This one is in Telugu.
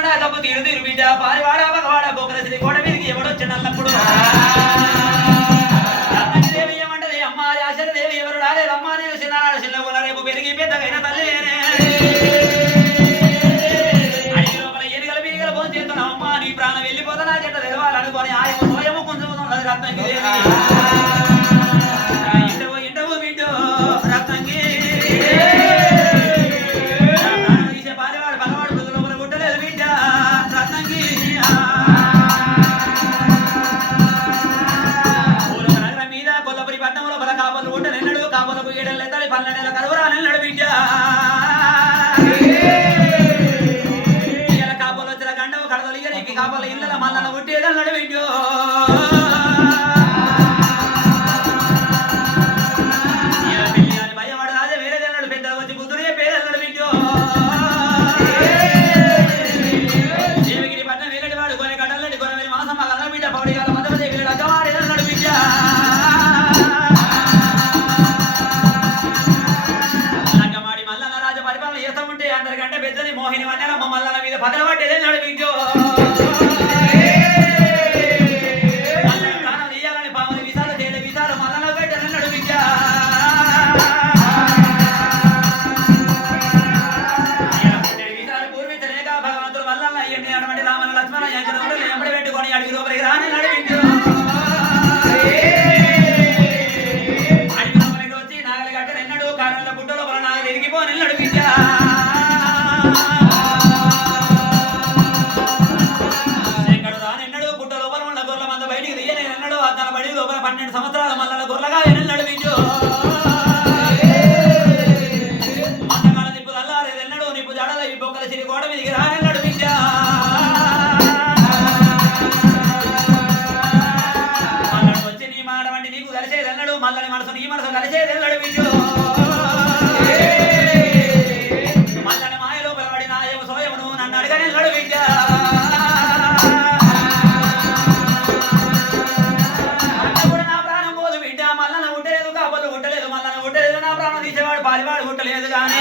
పారడా కప్పు తీరు తీరు బిడ్డ పారివాడ పగవాడ బొక్కల శ్రీ గోడ మీదకి ఎవడొచ్చినప్పుడు దేవి ఏమంటది అమ్మ ఆశల దేవి ఎవరు రాలేదు అమ్మ నేను చిన్ననాడు చిన్న రేపు పెరిగి పెద్దగైన తల్లేనే అడిగి లోపల ఎనిగల బిరిగల పోని చేస్తున్నావు అమ్మ నీ ప్రాణం వెళ్ళిపోతా నా చెట్ట తెలవాలనుకొని ఆయన సోయము కొంచెం ఉన్నది రత్నంగిరి ఇంటవు బిడ్డ రత్నంగిరి కాపలకు ఏడెళ్ళ తల్లి 12 కరువురానెల్లడు బిడ్డ ఇలా కాపలు వచ్చిన గండవు కడదలు ఇగరికి కాపల ఇళ్ళ మల్లన ఉట్టేదన్నాడు బిడ్డ ఇలా పెళ్లి అని భయపడ రాజే వేరేదన్నాడు పెద్దలు వచ్చి బుద్ధుడు చెప్పేదన్నాడు బిడ్డ దేవగిరి పట్నం వెళ్ళడి వాడు కొనే గడ్డలండి కొనవేరి మాసం అన్న బిడ్డ పౌడిగాల మధ్య వీడు అగ్గవాడేదన్నాడు బిడ్డ అందరికంటే పెద్దది మోహిని వన్నెల మల్లన మీద పగల పట్టేదే నడిపించో ప్రాణం తీయాలని పాముని విశాల తేలి విశాల మల్లన పెట్టని నడిపించా విశాలు పూర్వించలేక భగవంతుడు మల్లన్న అయ్యండి అటువంటి రామన లక్ష్మణ ఎంబడి పెట్టుకొని అడిగి లోపలికి రాని నడిపించు అడిగి లోపలికి వచ్చి నాగలి గట్టలు ఎన్నడు కారణంలో పుట్ట లోపల నాగలి ఎరిగిపోని నడిపించా తన బడి లోపల 12 సంవత్సరాల మల్లల గొర్రెగా ఎన్నడు బిడ్డు అంతకాలం నిప్పు తల్లారేది ఎన్నడు నిప్పు జడల ఈ బొక్కల సిరి గోడ మీదకి రానెన్నడు బిడ్డ మల్లడు వచ్చి నీ మాట వంటి నీకు కలిసేది ఎన్నడు మల్లని మనసు నీ మనసు కలిసేది ఎన్నడు బిడ్డు మల్లని మాయ లోపల పడి నా ఏమో సోయమును నన్ను అడగనెన్నడు బిడ్డ పాలివాడు పుట్టలేదు కానీ